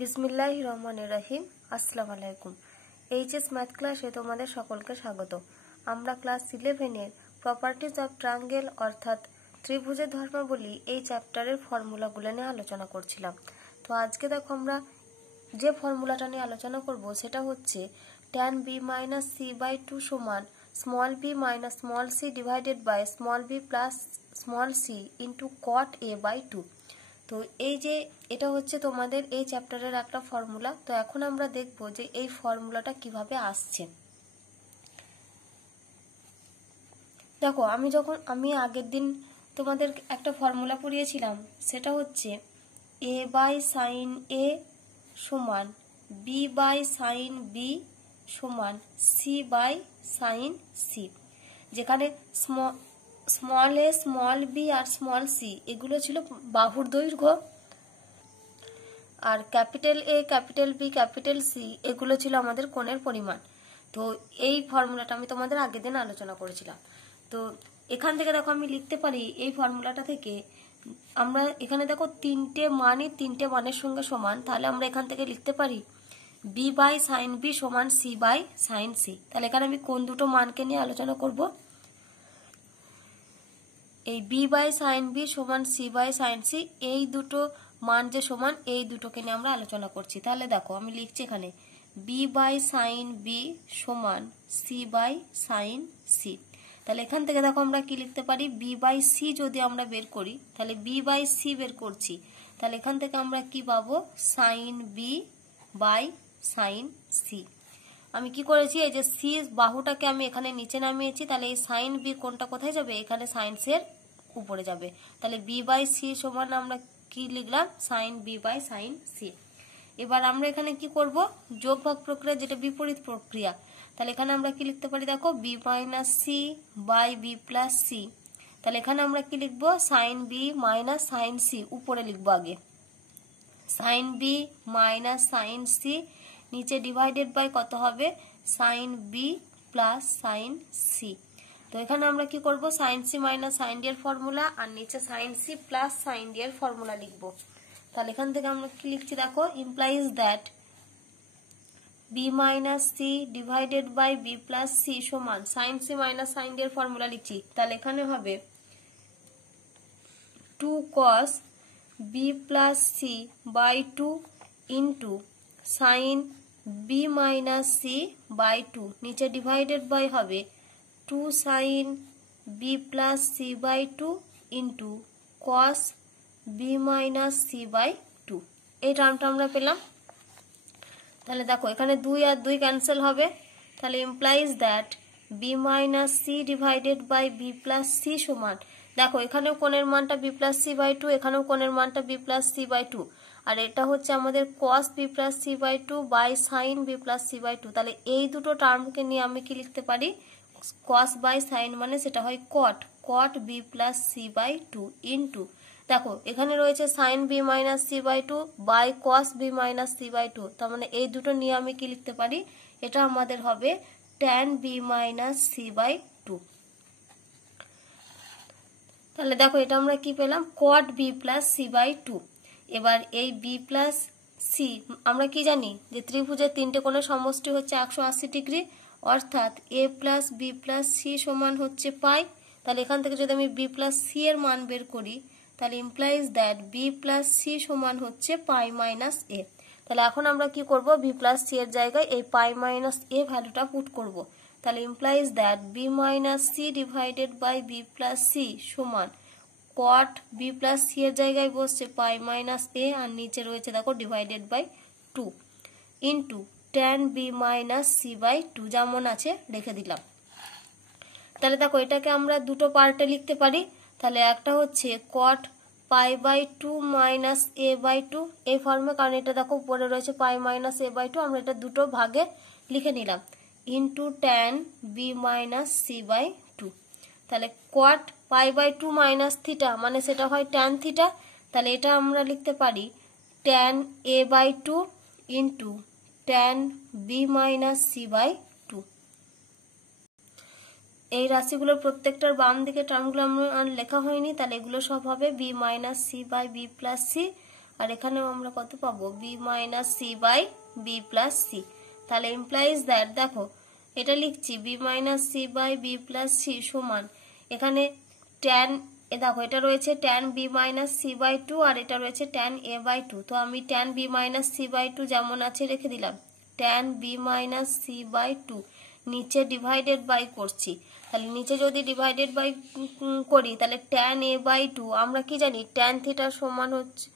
বিসমিল্লাহির রহমানির রহিম। আসসালামু আলাইকুম। এইচএস ম্যাথ ক্লাসে তোমাদের সকলকে স্বাগত। আমরা ক্লাস 11-এর প্রপার্টিজ অফ ট্রায়াঙ্গেল অর্থাৎ ত্রিভুজের ধর্মাবলী এই চ্যাপ্টারের ফর্মুলাগুলো নিয়ে আলোচনা করছিলাম। তো আজকে দেখো আমরা যে ফর্মুলাটা নিয়ে আলোচনা করব সেটা হচ্ছে tan b minus c by 2 সমান small b minus small c divided by small b plus small c into cot a by 2। তো এই যে এটা হচ্ছে তোমাদের এই চ্যাপ্টারের একটা ফর্মুলা। তো এখন আমরা দেখব যে এই ফর্মুলাটা কিভাবে আসছে। দেখো আমি আগের দিন তোমাদের একটা ফর্মুলা পড়িয়েছিলাম, সেটা হচ্ছে a বাই সাইন a সমান b বাই সাইন b সমান c বাই সাইন c, যেখানে স্মল এ স্মল বি আর স্মল সি এগুলো ছিল বাহুর দৈর্ঘ্য, আর capital A capital B capital C এগুলো ছিল আমাদের কোণের পরিমাণ। তো এই ফর্মুলাটা আমি তোমাদের আগের দিন আলোচনা করেছিলাম। তো এখান থেকে দেখো আমি লিখতে পারি এই ফর্মুলাটা থেকে, আমরা এখানে দেখো তিনটে মানের সঙ্গে সমান, তাহলে আমরা এখান থেকে লিখতে পারি বি বাই সাইন বি সমান সি বাই সাইন সি। তাহলে এখানে আমি কোন দুটো মানকে নিয়ে আলোচনা করব? এই বি বাই সাইন বি সমান সি বাই সাইন সি, এই দুটো মান যে সমান, এই দুটোকে নিয়ে আমরা আলোচনা করছি। তাহলে দেখো আমি লিখছি এখানে বি বাই সাইন বি সমান সি বাই সাইন সি। তাহলে এখান থেকে দেখো আমরা কি লিখতে পারি, বি বাই সি যদি আমরা বের করি, তাহলে বি বাই সি বের করছি, তাহলে এখান থেকে আমরা কি পাবো, sine B by sine C. আমি কি করেছি, এই যে সি বাহুটাকে আমি এখানে নিচে নামিয়েছি, তাহলে এই সাইন বি কোনটা কোথায় যাবে, এখানে সাইন্সের উপরে যাবে। তাহলে বি বাই সি সমান আমরা কি লিখলাম, sine B by sine C. এবার আমরা এখানে কি করব, যোগ ভাগ প্রক্রিয়া, যেটা বিপরীত প্রক্রিয়া। তাহলে এখানে আমরা কি লিখতে পারি, দেখো B minus C by B plus C. তাহলে এখানে আমরা কি লিখবো, sine B minus sine C, উপরে লিখবো আগে sine B minus sine C, নিচে ডিভাইডেড বাই কত হবে, sine B plus sine C. তো এখানে আমরা কি করব, sine C minus sine D এর ফর্মুলা, আর নিচে sine C plus sine D এর ফর্মুলা লিখবো। তাহলে এখান থেকে আমরা কি লিখছি, দেখো implies that B minus C divided by B plus C সমান sine C minus sine D এর ফর্মুলা লিখছি। তাহলে এখানে হবে 2 cos B plus C by 2 into sine B minus C by 2, নিচে ডিভাইডেড বাই হবে 2 sine B plus C by 2 into cos B minus C by 2। এই টার্মটা আমরা পেলাম। তাহলে দেখো এখানে 2 আর 2 ক্যান্সেল হবে, তাহলে implies that B minus C divided by B plus C সমান, দেখো এখানেও কোণের মানটা বি প্লাস সি বাই 2, এখানেও কোণের মানটা বি প্লাস সি বাই 2, আর এটা হচ্ছে আমাদের cos B plus C by 2 by sine B plus C by 2। তাহলে এই দুটো টার্মকে নিয়ে আমি কি লিখতে পারি, কস বাই সাইন মানে সেটা হয় cot B plus C by 2 into, দেখো এখানে রয়েছে sine B minus C by 2 by cos B minus C by 2। তার মানে এই দুটো নিয়ে আমি কি লিখতে পারি, এটা আমাদের হবে tan B minus C by 2। তাহলে দেখো এটা আমরা কি পেলাম, cot B plus C by 2। এবার এই বি প্লাস সি, আমরা কি জানি যে ত্রিভুজের তিনটে কোণের সমষ্টি হচ্ছে 180 ডিগ্রি, অর্থাৎ এ প্লাস বি প্লাস সি সমান হচ্ছে পাই। তাহলে এখান থেকে যদি আমি বি প্লাস সি এর মান বের করি, তাহলে implies that B plus C সমান হচ্ছে পাই মাইনাস এ। তাহলে এখন আমরা কি করব, বি প্লাস সি এর জায়গায় এই পাই মাইনাস এ ভ্যালুটা পুট করব। তাহলে implies that B minus C divided by B plus C সমান কট বি প্লাস সি এর জায়গায় বসছে পাই মাইনাস এ, আর নিচে রয়েছে দেখো divided by 2 into tan B minus C by 2, যেমন আছে রেখে দিলাম। তাহলে দেখো এটাকে আমরা দুটো পার্টে লিখতে পারি। তাহলে একটা হচ্ছে cot pi by 2 minus A by 2 এই ফর্মে, কারণ এটা দেখো উপরে রয়েছে পাই মাইনাস এ বাই 2, আমরা এটা দুটো ভাগে লিখে নিলাম, into tan B minus C by 2। তাহলে cot pi by 2 minus theta মানে সেটা হয় ট্যান থিটা, তাহলে এটা আমরা লিখতে পারি tan A by 2 into tan B minus C by 2। এই রাশিগুলোর প্রত্যেকটার বাম দিকে টার্মগুলো আমরা লেখা হয়নি, তাহলে এগুলো সব হবে B minus C by B plus C, আর এখানেও আমরা কত পাবো B minus C by B plus C. তাহলে ইমপ্লাইজ দ্যাট, দেখো এটা লিখছি B minus C by B plus C সমান এখানে ট্যান, দেখো এটা রয়েছে tan B minus C by two আর এটা রয়েছে ট্যান এ বাই টু। তো আমি tan B minus C by two যেমন আছে রেখে দিলাম, tan B minus C by two নিচে ডিভাইডেড বাই করছি। তাহলে নিচে যদি ডিভাইডেড বাই করি তাহলে ট্যান এ বাই টু, আমরা কি জানি ট্যান থিটা সমান হচ্ছে,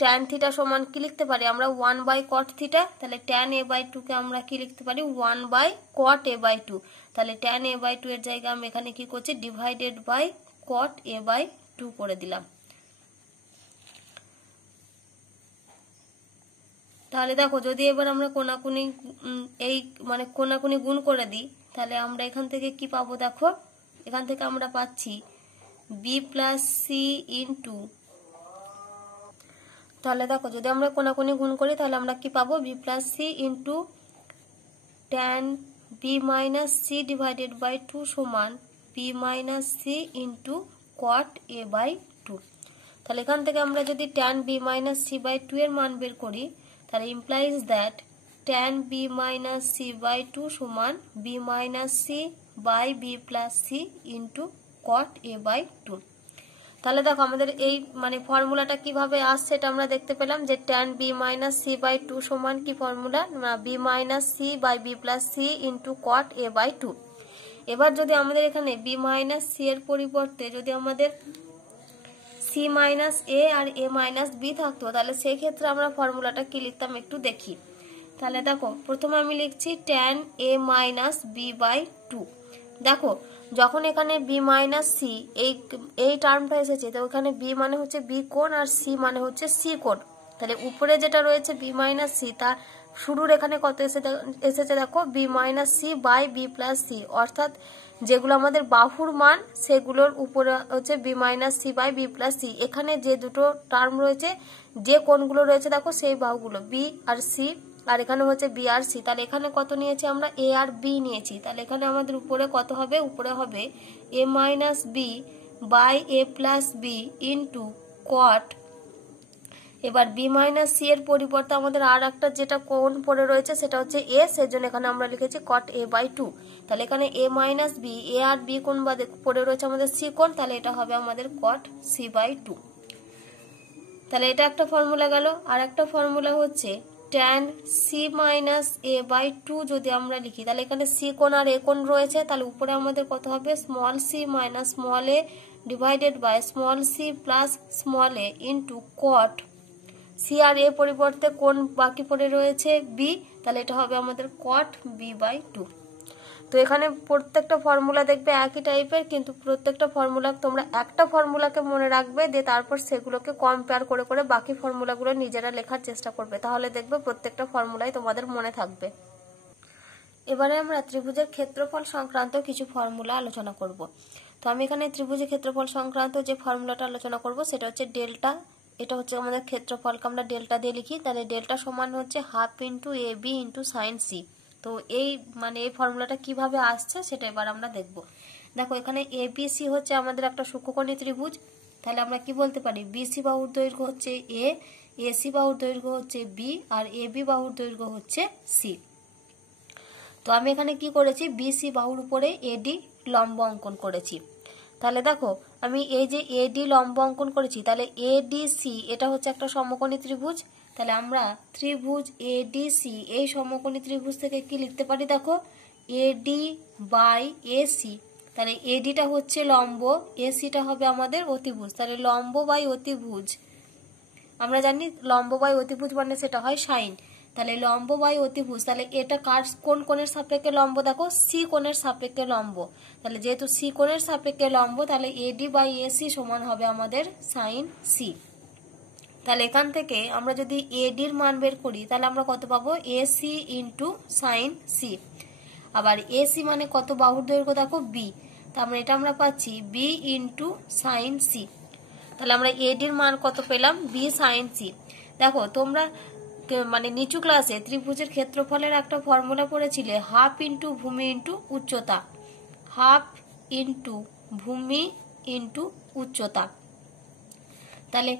ট্যান থিটা সমান কি লিখতে পারি আমরা 1 বাই কট থিটা। তাহলে ট্যান এ বাই টু কে আমরা কি লিখতে পারি 1 by cot A by two. তাহলে ট্যান এ বাই টু এর জায়গায় আমি এখানে কি করছি divided by cot A by two করে দিলাম। তাহলে দেখো যদি এবার আমরা কোনাকুনি এই মানে কোনাকুনি গুণ করে দিই তাহলে আমরা এখান থেকে কি পাবো, দেখো এখান থেকে আমরা পাচ্ছি বি প্লাস সি ইন্টু, তাহলে দেখো যদি আমরা কোনাকুনি গুণ করি তাহলে আমরা কি পাবো B plus C into tan B minus C divided by two সমান B minus C into cot A by two. তাহলে এখান থেকে আমরা যদি tan B minus C by two এর মান বের করি তাহলে implies that tan B minus C by two সমান B minus C by B plus C into cot A by two. তাহলে দেখো আমাদের এই মানে ফর্মুলাটা কিভাবে আসছে এটা আমরা দেখতে পেলাম যে tan B minus C by two সমান কি formula, B minus C by B plus C into cot A by two. এবার যদি আমাদের এখানে বি মাইনাস সি এর পরিবর্তে যদি আমাদের C minus A R A minus B থাকতো তাহলে সেই ক্ষেত্রে আমরা ফর্মুলাটা কি লিখতাম একটু দেখি। তাহলে দেখো প্রথমে আমি লিখছি tan A minus B by two. দেখো যখন এখানে বি মাইনাস সি এই টার্মটা এসেছে তো ওখানে বি মানে হচ্ছে বি কোণ আর সি মানে হচ্ছে সি কোণ। তাহলে উপরে যেটা রয়েছে বি মাইনাস সি তার শুরুর এখানে কত এসেছে দেখো B minus C by B plus C, অর্থাৎ যেগুলো আমাদের বাহুর মান সেগুলোর উপরে হচ্ছে B minus C by B plus C. এখানে যে দুটো টার্ম রয়েছে যে কোণগুলো রয়েছে দেখো সেই বাহুগুলো বি আর সি, আর এখানে হচ্ছে বি আর সি। তাহলে এখানে কত নিয়েছি আমরা এ আর বি নিয়েছি। তাহলে এখানে আমাদের উপরে কত হবে, উপরে হবে A minus B by A plus B into cot, এবার বি মাইনাস সি এর পরিবর্তে আমাদের আর একটা যেটা কোণ পড়ে রয়েছে সেটা হচ্ছে এ, সেজন্য এখানে আমরা লিখেছি কট এ বাই টু। তাহলে এখানে এ মাইনাস বি, এ আর বি কোণ বাদে পড়ে রয়েছে আমাদের সি কোণ, তাহলে এটা হবে আমাদের কট সি বাই টু। তাহলে এটা একটা ফর্মুলা গেল। আর একটা ফর্মুলা হচ্ছে tan C minus A by two যদি আমরা লিখি তাহলে এখানে সি কোণ আর এ কোণ রয়েছে, তাহলে উপরে আমাদের কত হবে small C minus small A divided by small C plus small A into cot C আর এ পরিবর্তে কোণ বাকি পড়ে রয়েছে বি, তাহলে এটা হবে আমাদের কট বি বাই টু। তো এখানে প্রত্যেকটা ফর্মুলা দেখবে একই টাইপের, কিন্তু প্রত্যেকটা ফর্মুলা তোমরা একটা ফর্মুলাকে মনে রাখবে দিয়ে তারপর সেগুলোকে কম্পেয়ার করে করে বাকি ফর্মুলাগুলো নিজেরা লেখার চেষ্টা করবে, তাহলে দেখবে প্রত্যেকটা ফর্মুলাই তোমাদের মনে থাকবে। এবারে আমরা ত্রিভুজের ক্ষেত্রফল সংক্রান্ত কিছু ফর্মুলা আলোচনা করব। তো আমি এখানে ত্রিভুজের ক্ষেত্রফল সংক্রান্ত যে ফর্মুলাটা আলোচনা করব সেটা হচ্ছে ডেল্টা। এটা হচ্ছে আমাদের ক্ষেত্রফলকে আমরা ডেল্টা দিয়ে লিখি, তাহলে ডেল্টা সমান হচ্ছে half into A B into sign C. তো এই মানে এই ফর্মুলাটা কিভাবে আসছে সেটা এবার আমরা দেখব। দেখো এখানে এ বি সি হচ্ছে আমাদের একটা সূক্ষ্মকোণী ত্রিভুজ, তাহলে আমরা কি বলতে পারি বিসি বাহুর দৈর্ঘ্য হচ্ছে এ, এসি বাহুর দৈর্ঘ্য হচ্ছে বি আর এ বি বাহুর দৈর্ঘ্য হচ্ছে সি। তো আমি এখানে কি করেছি বিসি বাহুর উপরে এডি লম্ব অঙ্কন করেছি। তাহলে দেখো আমি এই যে এডি লম্ব অঙ্কন করেছি তাহলে এডিসি এটা হচ্ছে একটা সমকোণী ত্রিভুজ। তাহলে আমরা ত্রিভুজ এডিসি এই সমকোণী ত্রিভুজ থেকে কি লিখতে পারি দেখো এডি বাই এসি। তাহলে এডিটা হচ্ছে লম্ব, এসিটা হবে আমাদের অতিভুজ। তাহলে লম্ব বাই অতিভুজ, আমরা জানি লম্ব বাই অতিভুজ মানে সেটা হয় সাইন। তাহলে লম্ব বাই অতিভুজ, তাহলে এটা কার কোন কোণের সাপেক্ষে লম্ব দেখো সি কোণের সাপেক্ষে লম্ব। তাহলে যেহেতু সি কোণের সাপেক্ষে লম্ব তাহলে এডি বাই এসি সমান হবে আমাদের সাইন সি। তাহলে এখান থেকে আমরা যদি এডির মান বের করি তাহলে আমরা কত পাবো এসি ইন্টু সাইন সি। আবার এসি মানে কত বাহুর দৈর্ঘ্য দেখো বি, তারপরে এটা আমরা পাচ্ছি বি ইন্টু সাইন সি। তাহলে আমরা এডির মান কত পেলাম বি সাইন সি। দেখো তোমরা মানে নিচু ক্লাসে ত্রিভুজের ক্ষেত্রফলের একটা ফর্মুলা পড়েছিলে হাফ ইন্টু ভূমি ইন্টু উচ্চতা, হাফ ইন্টু ভূমি ইন্টু উচ্চতা। তাহলে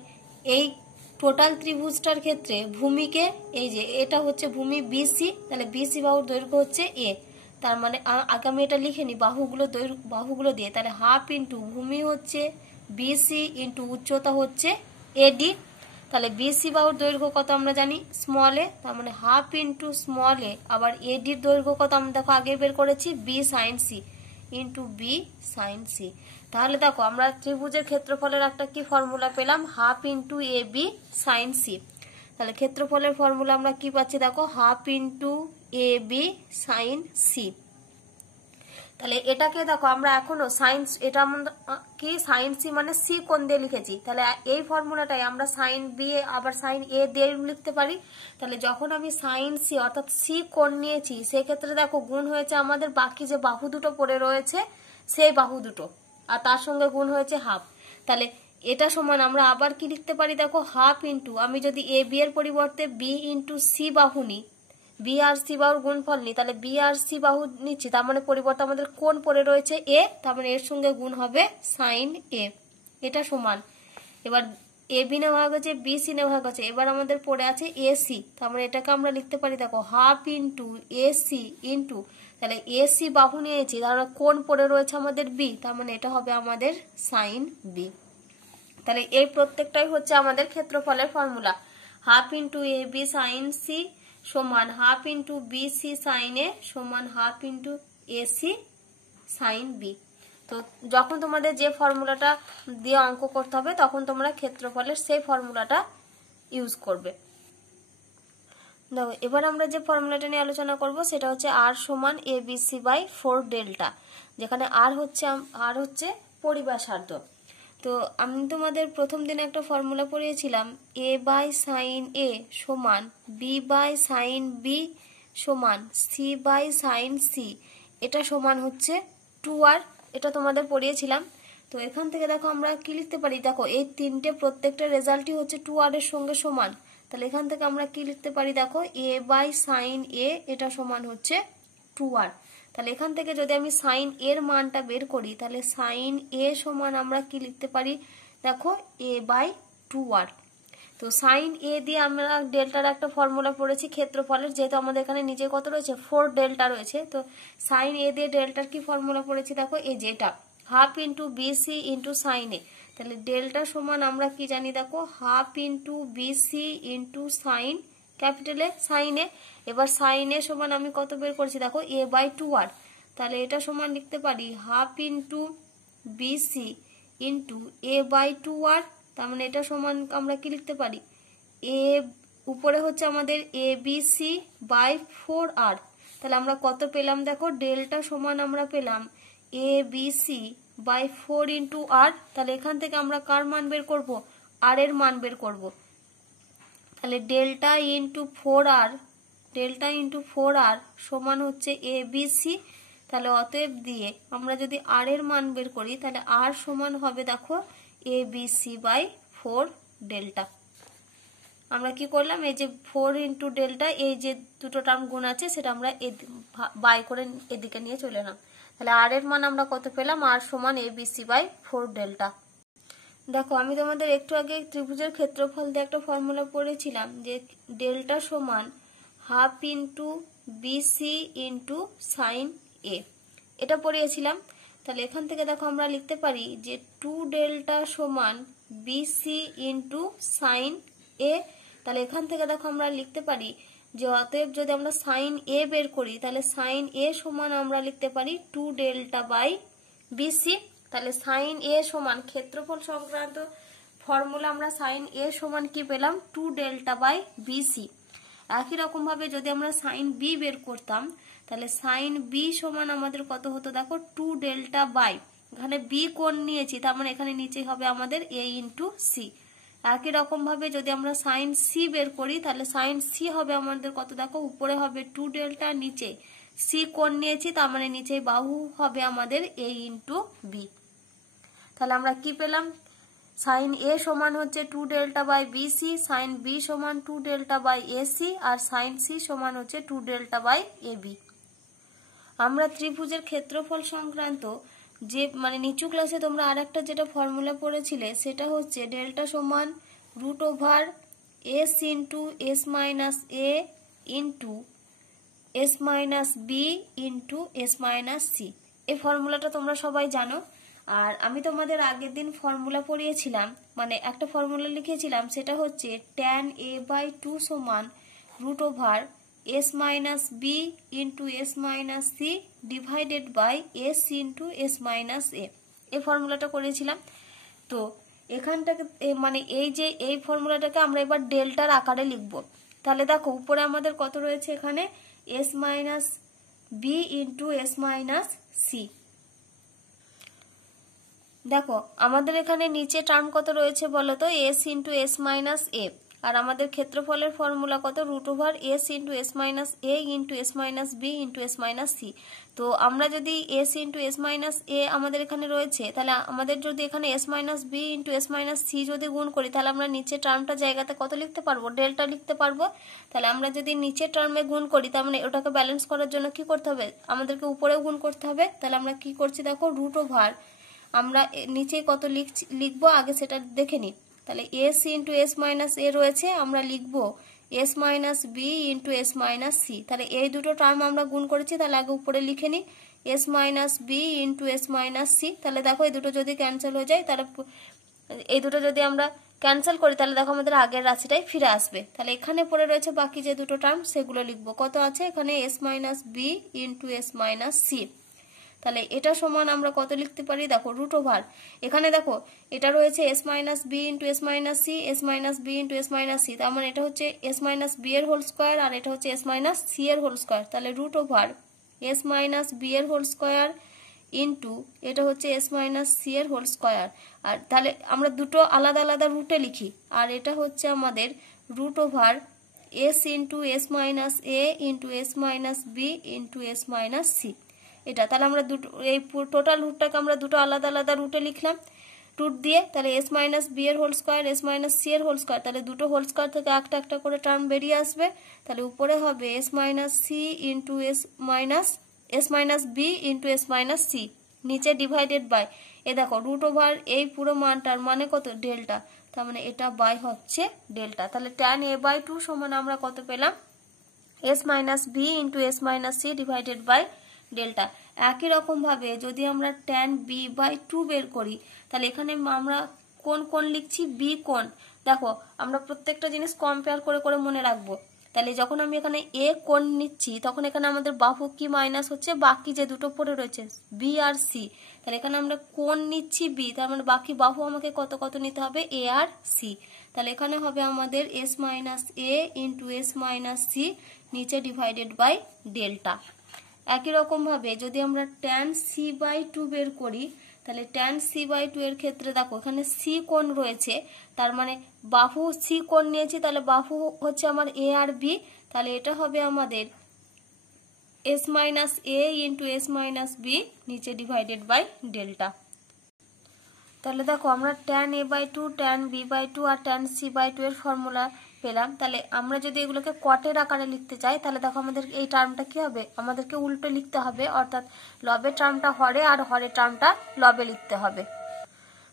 এই টোটাল ত্রিভুজটার ক্ষেত্রে ভূমিকে এই যে এটা হচ্ছে ভূমি বিসি, তাহলে বিসি বাহুর দৈর্ঘ্য হচ্ছে এ, তার মানে আগে আমি এটা লিখে নিই বাহুগুলো দিয়ে, তাহলে হাফ ইন্টু ভূমি হচ্ছে বিসি ইন্টু উচ্চতা হচ্ছে এডি, তাহলে বিসি বাহুর দৈর্ঘ্য কত আমরা জানি স্মল এ, তার মানে হাফ ইন্টু স্মল এ, আবার এডির দৈর্ঘ্য কত আমরা দেখো আগে বের করেছি B sine C into B sine C. তাহলে দেখো আমরা ত্রিভুজের ক্ষেত্রফলের একটা কি ফর্মুলা পেলাম, half into A B sine C. তাহলে ক্ষেত্রফলের ফর্মুলা আমরা কি পাচ্ছি দেখো, half into A B sine C. তাহলে এটাকে দেখো আমরা এখনো সাইন, এটা আমরা কি সাইন সি মানে সি কোণ দিয়ে লিখেছি, তাহলে এই ফর্মুলাটাই আমরা সাইন বি আবার সাইন এ দিয়ে লিখতে পারি। তাহলে যখন আমি সাইন সি অর্থাৎ সি কোণ নিয়েছি, সেক্ষেত্রে দেখো গুণ হয়েছে আমাদের বাকি যে বাহু দুটো পড়ে রয়েছে সেই বাহু দুটো, আর তার সঙ্গে গুণ হয়েছে হাফ। তাহলে এটা সমান আমরা আবার কি লিখতে পারি দেখো, হাফ ইন্টু, আমি যদি এ বি এর পরিবর্তে বি ইন্টু সি বাহু নিই, বি আর সি বাহুর গুণফল নিই, তাহলে বি আর সি বাহু নিচ্ছি, তার মানে পরিবর্তে আমাদের কোণ পড়ে রয়েছে এ, তার মানে এর সঙ্গে গুণ হবে সাইন এ, এটা সমান। এবার এ বি নেওয়া হয়ে গেছে, বি সি নেওয়া হয়ে গেছে, এবার আমাদের পড়ে আছে এ সি, তার মানে এটাকে আমরা লিখতে পারি দেখো half into A C into, তাহলে এ সি বাহু নিয়েছি, তাহলে কোণ পড়ে রয়েছে আমাদের বি, তার মানে এটা হবে আমাদের সাইন বি। তাহলে এই প্রত্যেকটাই হচ্ছে আমাদের ক্ষেত্রফলের formula, half into A B sine C সমান half into B C sine A সমান half into A C sine B. তো যখন তোমাদের যে ফর্মুলাটা দিয়ে অঙ্ক করতে হবে তখন তোমরা ক্ষেত্রফলের সেই ফর্মুলাটা ইউজ করবে। দেখো এবার আমরা যে ফর্মুলাটা নিয়ে আলোচনা করব সেটা হচ্ছে আর সমান A B C by 4 delta, যেখানে আর হচ্ছে পরিব্যাসার্ধ। তো আমি তোমাদের প্রথম দিনে একটা formula পড়িয়েছিলাম, A by sine A সমান বি বাই সাইন বি সমান সি বাই সাইন সি, এটা সমান হচ্ছে 2r, এটা তোমাদের পড়িয়েছিলাম। তো এখান থেকে দেখো আমরা কি লিখতে পারি, দেখো এই তিনটে প্রত্যেকটা রেজাল্টই হচ্ছে 2r এর সঙ্গে সমান, তাহলে এখান থেকে আমরা কি লিখতে পারি দেখো, এ বাই সাইন এ এটা সমান হচ্ছে 2r। তাহলে এখান থেকে যদি আমি সাইন এর মানটা বের করি, তাহলে সাইন এ সমান আমরা কি লিখতে পারি দেখো এ বাই 2r। তো সাইন এ দিয়ে আমরা ডেল্টার একটা ফর্মুলা পড়েছি ক্ষেত্রফলের, যেহেতু আমাদের এখানে নিচে কত রয়েছে 4 ডেল্টা রয়েছে, তো সাইন এ দিয়ে ডেল্টার কি ফর্মুলা পড়েছি দেখো এই যে এটা half into BC into sine A, তাহলে ডেল্টা সমান আমরা কি জানি দেখো half into BC into sine capital A sine A. এবার সাইন এ সমান আমি কত বের করছি দেখো এ বাই 2r, তাহলে এটা সমান লিখতে পারি half into BC into A by 2r, তার মানে এটা সমান আমরা কি লিখতে পারি, এ উপরে হচ্ছে আমাদের A B C by 4r। তাহলে আমরা কত পেলাম দেখো, ডেল্টা সমান আমরা পেলাম A B C by 4 into আর। তাহলে এখান থেকে আমরা কার মান বের করব, আর এর মান বের করব। তাহলে ডেল্টা ইন্টু 4r সমান হচ্ছে এ বি সি। তাহলে অতএব দিয়ে আমরা যদি আর এর মান বের করি, তাহলে আর সমান হবে দেখো A B C by 4 delta. আমরা কি করলাম, এই যে 4 ইন্টু ডেল্টা, এই যে দুটো টার্ম গুণ আছে সেটা আমরা বাই করে এদিকে নিয়ে চলে এলাম। তাহলে আর এর মান আমরা কত পেলাম, আর সমান A B C by 4 delta. দেখো আমি তোমাদের একটু আগে ত্রিভুজের ক্ষেত্রফল দিয়ে একটা ফর্মুলা পড়েছিলাম, যে ডেল্টা সমান half into BC into sine A, এটা পড়িয়েছিলাম। তাহলে এখান থেকে দেখো আমরা লিখতে পারি যে 2 ডেল্টা সমান বিসি ইন্টু সাইন এ। তাহলে এখান থেকে দেখো আমরা লিখতে পারি যে অতএব যদি আমরা সাইন এ বের করি, তাহলে সাইন এ সমান আমরা লিখতে পারি 2 ডেল্টা বাই বিসি। তাহলে সাইন এ সমান ক্ষেত্রফল সংক্রান্ত ফর্মুলা আমরা সাইন এ সমান কি পেলাম, 2 ডেল্টা বাই বিসি। একই রকম ভাবে যদি আমরা সাইন বি বের করতাম, তাহলে সাইন বি সমান আমাদের কত হতো দেখো 2 ডেল্টা বাই, এখানে বি কোণ নিয়েছি তার মানে এখানে নিচে হবে আমাদের এ ইন্টু সি। একই রকম ভাবে যদি আমরা সাইন সি বের করি, তাহলে সাইন সি হবে আমাদের কত দেখো, উপরে হবে 2 ডেল্টা, নিচে সি কোণ নিয়েছি তার মানে নিচে বাহু হবে আমাদের এ ইন্টু বি। তাহলে আমরা কি পেলাম, সাইন এ সমান হচ্ছে 2 delta by BC, sine B সমান 2 ডেল্টা বাই এসি, আর সাইন সি সমান হচ্ছে 2 ডেল্টা বাই এবি। আমরা ত্রিভুজের ক্ষেত্রফল সংক্রান্ত যে মানে নিচু ক্লাসে তোমরা আরেকটা যেটা ফর্মুলা পড়েছিলে সেটা হচ্ছে ডেল্টা সমান root over S into S minus A into S minus B into S minus C. এই ফর্মুলাটা তোমরা সবাই জানো। আর আমি তোমাদের আগের দিন ফর্মুলা পড়িয়েছিলাম, মানে একটা ফর্মুলা লিখেছিলাম, সেটা হচ্ছে tan a/2 সমান root over S minus B into S minus C divided by S into S minus A. এই ফর্মুলাটা করেছিলাম। তো এখানটাকে মানে এই ফর্মুলাটাকে আমরা এবার ডেল্টার আকারে লিখব। তাহলে দেখো উপরে আমাদের কত রয়েছে, এখানে S minus B into S minus C. দেখো আমাদের এখানে নিচে টার্ম কত রয়েছে বলো তো, S into S minus A. আর আমাদের ক্ষেত্রফলের ফর্মুলা কত, root over S into S minus A into S minus B into S minus C. তো আমরা যদি S into S minus A আমাদের এখানে রয়েছে, তাহলে আমাদের যদি এখানে S minus B into S minus C যদি গুণ করি, তাহলে আমরা নিচে টার্মটা জায়গাতে কত লিখতে পারবো, ডেল্টা লিখতে পারবো। তাহলে আমরা যদি নিচের টার্মে গুণ করি, তার মানে ওটাকে ব্যালেন্স করার জন্য কি করতে হবে, আমাদেরকে উপরেও গুণ করতে হবে। তাহলে আমরা কি করছি দেখো, রুট ওভার আমরা নিচে কত লিখবো আগে সেটা দেখে নিই। তাহলে S into S minus A রয়েছে, আমরা লিখবো S minus B into S minus C. তাহলে এই দুটো টার্ম আমরা গুণ করেছি, তাহলে আগে উপরে লিখে নিই S minus B into S minus C. তাহলে দেখো এই দুটো যদি ক্যান্সেল হয়ে যায়, তাহলে এই দুটো যদি আমরা ক্যান্সেল করি, তাহলে দেখো আমাদের আগের রাশিটাই ফিরে আসবে। তাহলে এখানে পড়ে রয়েছে বাকি যে দুটো টার্ম, সেগুলো লিখবো। কত আছে এখানে, S minus B into S minus C. তাহলে এটা সমান আমরা কত লিখতে পারি, দেখো রুট ওভার এখানে দেখো এটা রয়েছে S minus B into S minus C, S minus B into S minus C. তার মানে এটা হচ্ছে এস মাইনাস বি এর হোল স্কোয়ার, আর এটা হচ্ছে এস মাইনাস সি এর হোল স্কোয়ার। তাহলে root over S minus B এর হোল স্কোয়ার ইন্টু এটা হচ্ছে এস মাইনাস সি এর হোল স্কোয়ার। আর তাহলে আমরা দুটো আলাদা আলাদা রুটে লিখি, আর এটা হচ্ছে আমাদের root over S into S minus A into S minus B into S minus C. এটা তাহলে আমরা দুটো এই টোটাল রুটটাকে আমরা দুটো আলাদা আলাদা রুটে লিখলাম রুট দিয়ে। তাহলে এস মাইনাস বি এর whole square, S minus C এর হোল স্কোয়ার, তাহলে দুটো হোল স্কোয়ার থেকে একটা একটা করে টার্ম বেরিয়ে আসবে। তাহলে উপরে হবে S minus C into S minus B into S minus C, নিচে ডিভাইডেড বাই এ দেখো রুট ওভার এই পুরো মানটার মানে কত, ডেল্টা। তার মানে এটা বাই হচ্ছে ডেল্টা। তাহলে tan a/2 সমান আমরা কত পেলাম, S minus B into S minus C divided by delta. একই রকম ভাবে যদি আমরা tan b/2 বের করি, তাহলে এখানে আমরা কোন কোন লিখছি, বি কোন। দেখো আমরা প্রত্যেকটা জিনিস কম্পেয়ার করে করে মনে রাখবো। তাহলে যখন আমি এখানে এ কোণ নিচ্ছি, তখন এখানে আমাদের বাহু কি মাইনাস হচ্ছে, বাকি যে দুটো পড়ে রয়েছে বি আর সি। তাহলে এখানে আমরা কোণ নিচ্ছি বি, তার মানে বাকি বাহু আমাকে কত কত নিতে হবে, এ আর সি। তাহলে এখানে হবে আমাদের S minus A into S minus C, নিচে ডিভাইডেড বাই ডেল্টা। একই রকম ভাবে যদি আমরা tan c/2 বের করি, তাহলে tan c/2 এর ক্ষেত্রে দেখো এখানে সি কোণ রয়েছে, তার মানে বাহু সি কোণ নিয়েছি, তাহলে বাহু হচ্ছে আমার এ আর বি। তাহলে এটা হবে আমাদের S minus A into S minus B, নিচে ডিভাইডেড বাই ডেল্টা। তাহলে দেখো আমরা tan a/2, tan b/2 আর tan c/2 এর ফর্মুলা পেলাম। তাহলে আমরা যদি এগুলোকে কটের আকারে লিখতে চাই, তাহলে দেখো আমাদের এই টার্মটা কি হবে, আমাদেরকে উল্টো লিখতে হবে, অর্থাৎ লবের টার্মটা হরে আর হরের টার্মটা লবে লিখতে হবে।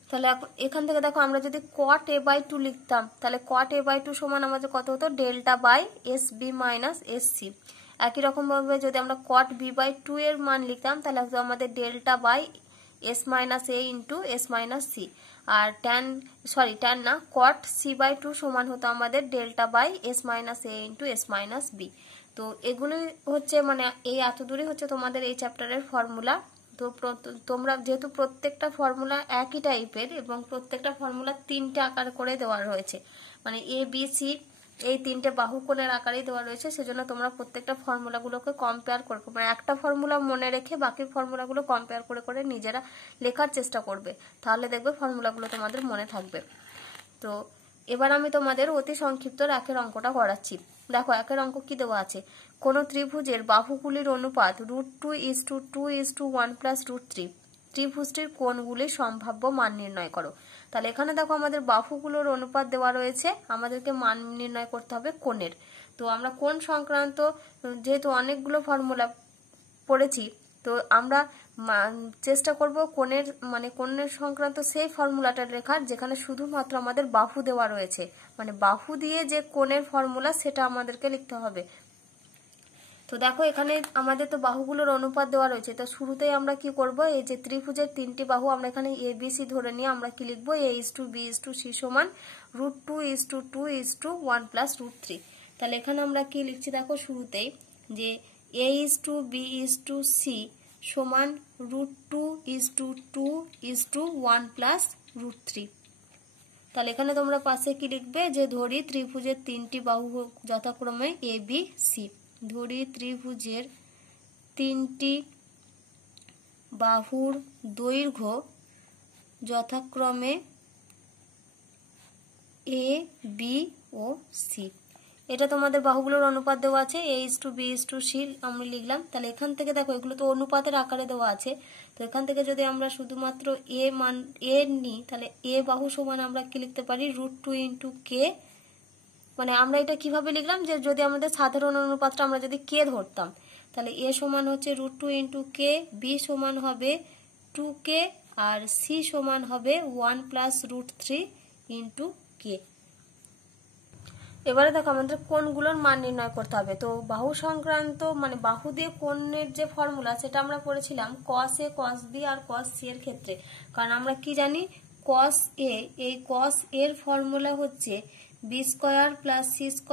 তাহলে এখান থেকে দেখো আমরা যদি cot a/2 লিখতাম, তাহলে cot a/2 সমান আমাদের কত হতো, delta by S B minus S C. একই রকম ভাবে যদি আমরা cot b/2 এর মান লিখতাম, তাহলে আমাদের delta by S minus A into S minus C. আর tan না cot c/2 সমান হতো আমাদের delta by S minus A into S minus B. তো এগুলো হচ্ছে মানে এই এত দূরে হচ্ছে তোমাদের এই চ্যাপ্টারের ফর্মুলা। তো তোমরা যেহেতু প্রত্যেকটা ফর্মুলা একই টাইপের এবং প্রত্যেকটা ফর্মুলা তিনটে আকার করে দেওয়া রয়েছে, মানে এ বি সি এই তিনটে বাহুকোণের আকারেই দেওয়া রয়েছে, সেজন্য তোমরা প্রত্যেকটা ফর্মুলাগুলোকে কম্পেয়ার করে, মানে একটা ফর্মুলা মনে রেখে বাকি ফর্মুলাগুলো কম্পেয়ার করে করে নিজেরা লেখার চেষ্টা করবে, তাহলে দেখবে ফর্মুলাগুলো তোমাদের মনে থাকবে। তো এবার আমি তোমাদের অতি সংক্ষিপ্ত একের অঙ্কটা করাচ্ছি। দেখো একের অঙ্ক কি দেওয়া আছে, কোন ত্রিভুজের বাহুগুলির অনুপাত √2:2:1 + √3, ত্রিভুজটির কোণগুলির সম্ভাব্য মান নির্ণয় করো। তাহলে এখানে দেখো আমাদের বাহুগুলোর অনুপাত দেওয়া রয়েছে, আমাদেরকে মান নির্ণয় করতে হবে কোণের। তো আমরা কোণ সংক্রান্ত যেহেতু অনেকগুলো ফর্মুলা পড়েছি, তো আমরা চেষ্টা করব কোণের সংক্রান্ত সেই ফর্মুলাটা লেখার যেখানে শুধুমাত্র আমাদের বাহু দেওয়া রয়েছে, মানে বাহু দিয়ে যে কোণের ফর্মুলা সেটা আমাদেরকে লিখতে হবে। তো দেখো এখানে আমাদের তো বাহুগুলোর অনুপাত দেওয়া রয়েছে। তো শুরুতেই আমরা কি করব, এই যে ত্রিভুজের তিনটি বাহু আমরা এখানে এ বি সি ধরে নিয়ে আমরা কি লিখবো, a:b:c সমান √2:2:1 + √3। তাহলে এখানে আমরা কি লিখছি দেখো শুরুতেই যে a:b:c সমান √2:2:1 + √3। তাহলে এখানে তোমরা পাশে কি লিখবে, যে ধরি ত্রিভুজের তিনটি বাহু যথাক্রমে এ বি সি। ধরি ত্রিভুজের তিনটি বাহুর দৈর্ঘ্য যথাক্রমে এ বি ও সি। এটা তোমাদের বাহুগুলোর অনুপাত দেওয়া আছে, a:b:c আমরা লিখলাম। তাহলে এখান থেকে দেখো এগুলো তো অনুপাতের আকারে দেওয়া আছে। তো এখান থেকে যদি আমরা শুধুমাত্র এ নিই, তাহলে এ বাহু সমান আমরা কি লিখতে পারি, √2 × k। মানে আমরা এটা কিভাবে লিখলাম, যে যদি আমাদের সাধারণ অনুপাতটা আমরা যদি কে ধরতাম, তাহলে এ সমান হচ্ছে √2 × k, বি সমান হবে 2k, আর সি সমান হবে 1 + √3 × k। এবারে দেখো আমাদের কোণগুলোর মান নির্ণয় করতে হবে। তো বাহু সংক্রান্ত মানে বাহু দিয়ে কোণের যে ফর্মুলা সেটা আমরা পড়েছিলাম cos a, cos b R cos c এর ক্ষেত্রে। কারণ আমরা কি জানি, cos a, এই cos এর ফর্মুলা হচ্ছে b² + c² - a²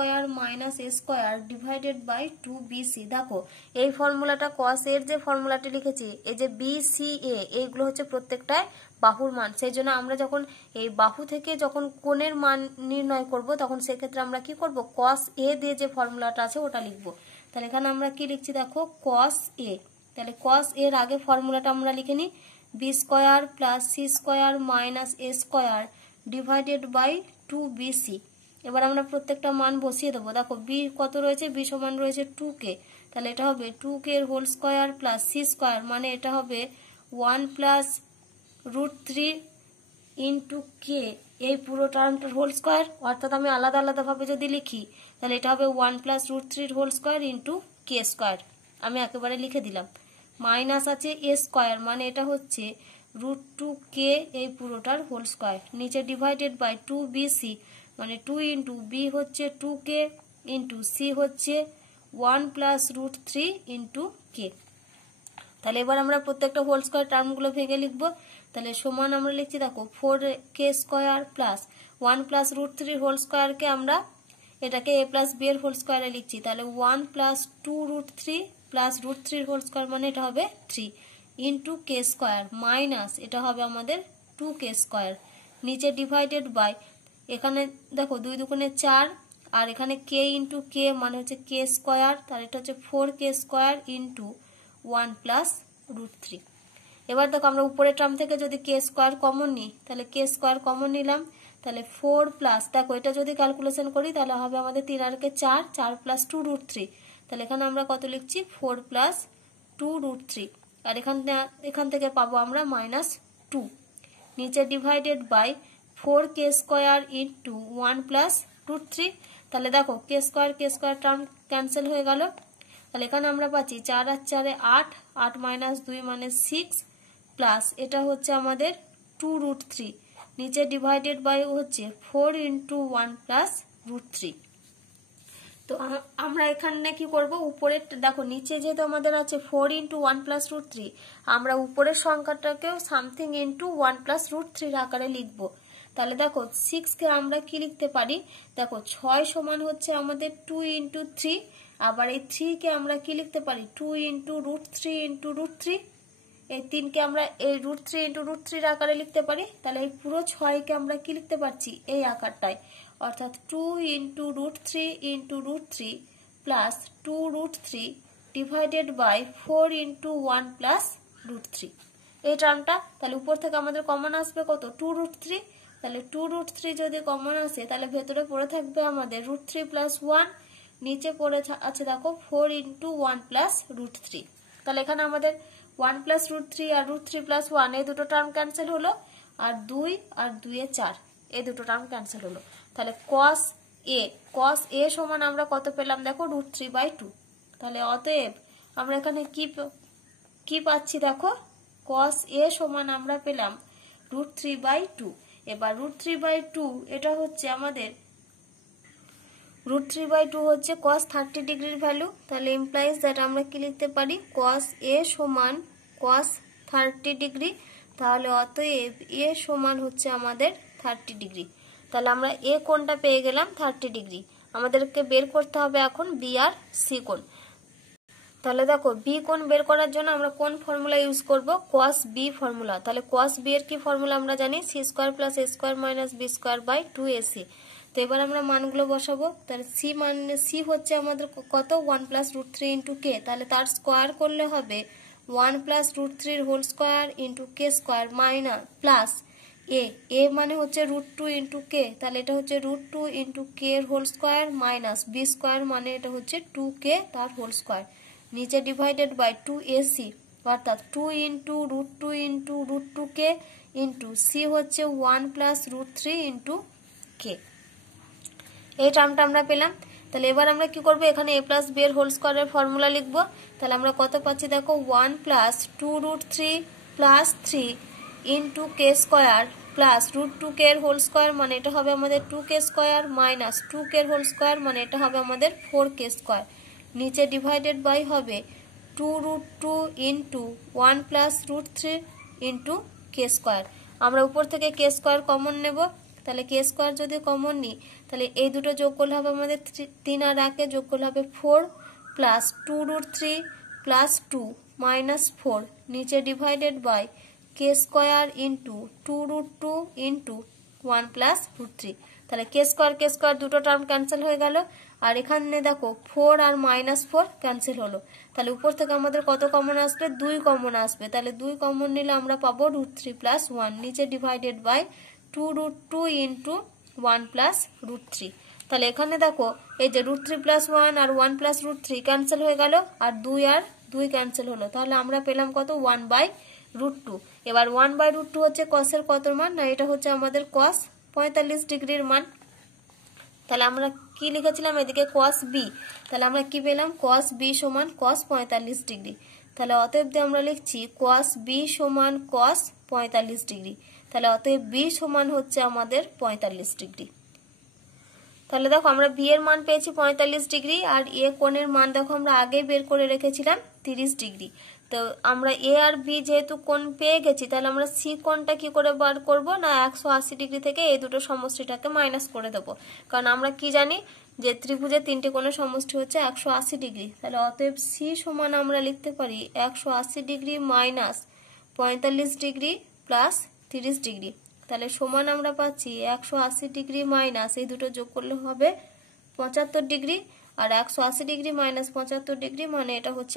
/ 2bc। দেখো এই ফর্মুলাটা cos এর যে ফর্মুলাটি লিখেছি, এই যে b c a এইগুলো হচ্ছে প্রত্যেকটাই বাহুর মান। সেই জন্য আমরা যখন এই বাহু থেকে যখন কোণের মান নির্ণয় করব তখন সেক্ষেত্রে আমরা কি করব, cos a দিয়ে যে ফর্মুলাটা আছে ওটা লিখব। তাহলে এখানে আমরা কি লিখছি দেখো, cos a। তাহলে cos এর আগে ফর্মুলাটা আমরা লিখে নিই, b² + c² - a² / 2bc। এবার আমরা প্রত্যেকটা মান বসিয়ে দেবো। দেখো বি কত রয়েছে, বি সমান রয়েছে 2k। তাহলে এটা হবে 2k² + c² মানে এটা হবে 1 + √3 × k, এই পুরো টার্মটার হোল স্কয়ার। অর্থাৎ আমি আলাদা আলাদাভাবে যদি লিখি তাহলে এটা হবে 1 + √3 হোল স্কয়ার × k²। আমি একেবারে লিখে দিলাম। মাইনাস আছে a² মানে এটা হচ্ছে √2k এই পুরোটার হোল স্কয়ার। নিচে / 2bc মানে 2 × b হচ্ছে 2k × c হচ্ছে 1 + √3 × k। তাহলে এবার আমরা প্রত্যেকটা হোল স্কয়ার টার্মগুলো ভেঙে লিখব। তাহলে সমান আমরা লিখছি দেখো 4k² + 1 + √3 হোল স্কয়ারকে আমরা এটাকে a + b এর হোল স্কয়ারে লিখছি। তাহলে 1 + 2√3 + √3 হোল স্কয়ার মানে এটা হবে 3 × k² মাইনাস এটা হবে আমাদের 2k²। নিচে / এখানে দেখো 2 × 2 = 4 আর এখানে k × k মানে হচ্ছে k²। তাহলে এটা হচ্ছে 4k² × 1 + √3। এবার দেখো আমরা উপরের টার্ম থেকে যদি k² কমন নিই, তাহলে k² কমন নিলাম। তাহলে 4 প্লাস দেখো এটা যদি ক্যালকুলেশন করি তাহলে হবে আমাদের 3 আর 4, 4 + 2√3। তাহলে এখানে আমরা কত লিখছি, 4 + 2√3। আর এখান থেকে পাবো আমরা -2। নিচে / 4k² × 1 + √3। তাহলে দেখো k² টার্ম ক্যান্সেল হয়ে গেল। তাহলে এখানে আমরা পাচ্ছি 4 আর 4 8, 8 - 2 মানে 6 প্লাস এটা হচ্ছে আমাদের 2√3। নিচে / হচ্ছে 4 × 1 + √3। তো আমরা এখানে কি করব, উপরে দেখো নিচে যেহেতু আমাদের আছে 4 × 1 + √3, আমরা উপরের সংখ্যাটাকেও সামথিং × 1 + √3 আকারে লিখব। তাহলে দেখো 6 কে আমরা কি লিখতে পারি, দেখো 6 সমান হচ্ছে আমাদের 2 × 3। আবার এই 3 কে আমরা কি লিখতে পারি, 2 × √3 × √3। এই 3 কে আমরা এই √3 × √3 আকারে লিখতে পারি। তাহলে এই পুরো 6 কে আমরা কি লিখতে পারছি, এই আকারটায়। অর্থাৎ 2 × √3 × √3 প্লাস 2√3 / 4 × 1 + √3 এই টার্মটা। তাহলে উপর থেকে আমাদের কমন আসবে কত, 2√3। তাহলে 2√3 যদি কমন আসে তাহলে ভেতরে পড়ে থাকবে আমাদের √3 + 1, নিচে পড়ে আছে দেখো 4 × 1 + √3। তাহলে এখানে আমাদের 1 + √3 আর √3 + 1 এই দুটো টার্ম ক্যান্সেল হলো, আর 2 আর 2 এ 4 এই দুটো টার্ম ক্যান্সেল হলো। তাহলে cos a সমান আমরা কত পেলাম দেখো, √3/2। তাহলে অতএব আমরা এখানে কি পাচ্ছি দেখো, cos a সমান আমরা পেলাম √3/2। এবার √3/2 এটা হচ্ছে আমাদের √3/2 হচ্ছে cos 30 ডিগ্রির ভ্যালু, তাহলে ইমপ্লাইজ দ্যাট আমরা কি লিখতে পারি cos a সমান cos 30 ডিগ্রি। তাহলে অতএব a সমান হচ্ছে আমাদের 30 ডিগ্রি। তাহলে আমরা a কোণটা পেয়ে গেলাম 30 ডিগ্রি। আমাদেরকে বের করতে হবে এখন b আর c কোণ। তাহলে দেখো b কোণ বের করার জন্য আমরা কোন ফর্মুলা ইউজ করব, cos b ফর্মুলা। তাহলে cos b এর কি ফর্মুলা আমরা জানি, c² + a² - b²/2ac। তো এবার আমরা মানগুলো বসাবো। তাহলে c হচ্ছে আমাদের কত 1 + √3 * k। তাহলে তার স্কয়ার করলে হবে 1 + √3 whole square * k² minus plus a মানে হচ্ছে √2 * k। তাহলে এটা হচ্ছে √2 * k এর হোল স্কয়ার মাইনাস b² মানে এটা হচ্ছে 2k তার হোল স্কয়ার, নিচে ডিভাইডেড বাই 2ac অর্থাৎ 2 * √2 * √2k c হচ্ছে 1 + √3 * k। এই টার্মটা আমরা পেলাম। তাহলে এবার আমরা কি করব, এখানে a + b এর হোল স্কয়ারের ফর্মুলা লিখব। তাহলে আমরা কত পাচ্ছি দেখো 1 + 2√3 + 3 * k² প্লাস √2k এর হোল স্কয়ার মানে এটা হবে আমাদের 2k² মাইনাস 2k এর হোল স্কয়ার মানে এটা হবে আমাদের 4k², নিচে ডিভাইডেড বাই হবে 2√2 * 1 + √3 * k²। আমরা উপর থেকে k² কমন নেব। তাহলে k² যদি কমন নিই তাহলে এই দুটো যোগ করলে হবে আমাদের 3 আর 1 যোগ করলে হবে 4 প্লাস 2√3 প্লাস 2 মাইনাস 4 নিচে ডিভাইডেড বাই k² * 2√2 * 1 + √3। তাহলে k² দুটো টার্ম ক্যান্সেল হয়ে গেল। আর এখানে দেখো 4 আর -4 ক্যান্সেল হলো। তাহলে উপর থেকে আমাদের কত কমন আসবে, 2 কমন আসবে। তাহলে 2 কমন নিলে আমরা পাবো √3 + 1 নিচে ডিভাইডেড বাই 2√2 * 1 + √3। তাহলে এখানে দেখো এই যে √3 + 1 আর 1 + √3 ক্যান্সেল হয়ে গেল আর 2 ক্যান্সেল হলো। তাহলে আমরা পেলাম কত 1/√2। এবার 1/√2 হচ্ছে cos এর কত মান, না এটা হচ্ছে আমাদের cos 45 ডিগ্রির মান। তাহলে আমরা কি লিখেছিলাম এদিকে cos b, তাহলে আমরা কি পেলাম cos b সমান cos 45 ডিগ্রি। তাহলে অতএব আমরা লিখছি cos b সমান cos 45 ডিগ্রি। তাহলে অতএব b সমান হচ্ছে আমাদের 45 ডিগ্রি। তাহলে দেখো আমরা b এর মান পেয়েছি 45 ডিগ্রি আর a কোণের মান দেখো আমরা আগে বের করে রেখেছিলাম 30 ডিগ্রি। তো আমরা a আর b যেহেতু কোণ পেয়ে গেছি তাহলে আমরা c কোণটা কি করে বার করব, না 180 ডিগ্রি থেকে এই দুটো সমষ্টিটাকে মাইনাস করে দেব। কারণ আমরা কি জানি যে ত্রিভুজের তিনটে কোণের সমষ্টি হচ্ছে 180 ডিগ্রি। তাহলে অতএব c সমান আমরা লিখতে পারি 180 degree minus 45 degree plus 30 degree. তাহলে সমান আমরা পাচ্ছি 180 ডিগ্রি মাইনাস এই দুটো যোগ করলে হবে 75 ডিগ্রি আর 180 ডিগ্রি মাইনাস 75 ডিগ্রি মানে এটা হচ্ছে